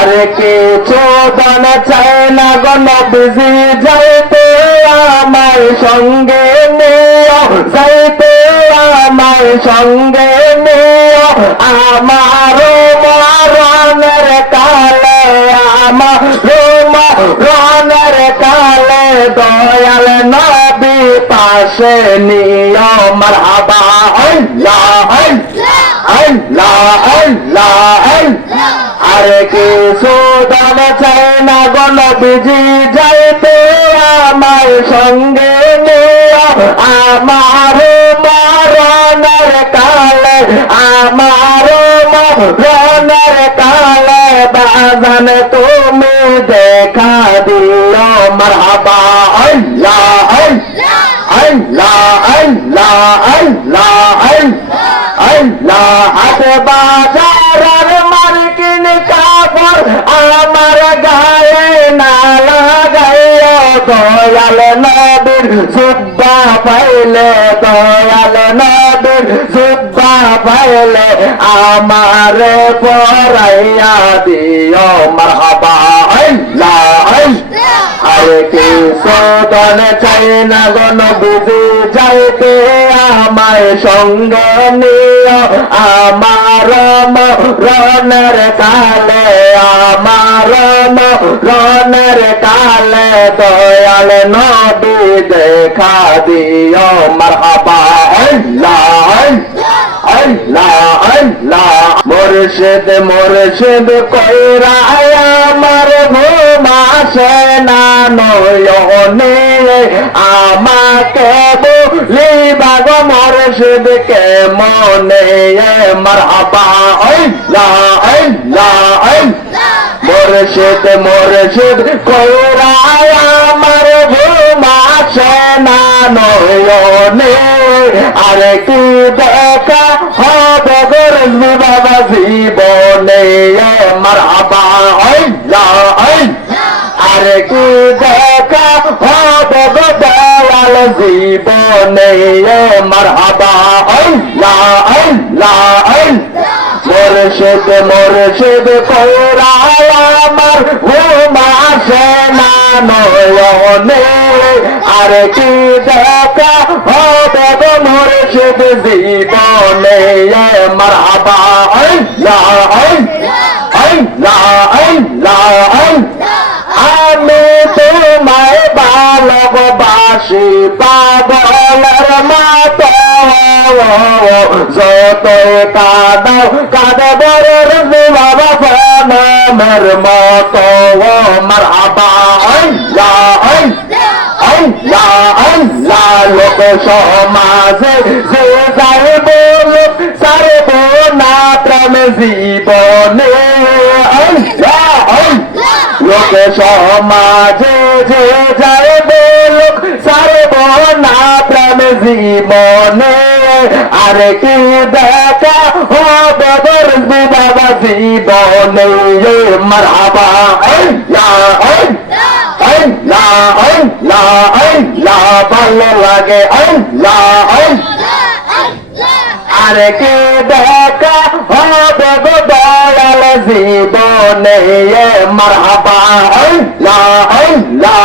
আরে কিছু দান চাই না গো নবীজি যাইতে আমার সঙ্গে নিও যাইতে আমার সঙ্গে নিও আমার মরণের কালে আমার মরণের কালে দয়াল নবী পাশে নিও মারহাবা আল্লাহ আল্লাহ আল্লাহ আরে কিছু দাম চাই না গো নবীজি যাইতে আমার সঙ্গে নিও আমার মরণের কালে আমার মরণের কালে বাজান তুমি দেখা দিও মারহাবা আল্লাহ আল্লাহ আল্লাহ আল্লাহ আল্লাহ হাট বাজার মার্কিন কাপড় আমার গায়ে না লাগাইয়া দয়াল নবীর জুব্বা পাইলে দয়াল নবীর জুব্বা পাইলে আমারে পরাইয়া দিও মারহাবা আল্লাহ আরে কি সদন চাই না গো নবীজি যাইতে আমায় সঙ্গে নিও আমার মরণের কালে আমার মরণের কালে দয়াল নবী দেখা দিও মারহাবা আল্লাহ আল্লাহ আল্লাহ মুর্শিদ মুর্শিদ কইরা আমার ঘুম আসে না নয়নে আমাকে বলিবা গো মুর্শিদ কে মনে মারহাবা আল্লাহ আল্লাহ মুর্শিদ মুর্শিদ কইরা আমার ঘুম আসে না নয়নে আরে কি দেখা হবে গরজবি বাবা জীবনে মারহাবা আল্লাহ আরে কি দেখা হবে গো দয়াল জীবনে মারহাবা আল্লাহ আল্লাহ মুর্শিদ মুর্শিদ কইরা আমার ঘুম আসে না নয়নে আরে কি দেখা হবে গো মুর্শিদ জীবনে মারহাবা আল্লাহ আল্লাহ আল্লাহ আমি তোমায় ভালোবাসি পাগলের মতো যতই কাঁদাও কাঁদে বরের বাবা ফানামের মতো মারহাবা আল্লাহ আল্লাহ আল্লাহ লোক সমাজে যে যাই বলুক সারব না প্রেম জীবনে আল্লাহ লোক সমাজে যে যাই বলুক সারব না প্রেম জীবনে আরে কি দেখা হবে গরজবি বাবা জীবনে মারহাবা আল্লাহ আল্লাহ আল্লাহ আল্লাহ ভালো লাগে আল্লাহ আরে কি দেখা হবে গো দয়াল জীবনে মারহাবা আল্লাহ আল্লাহ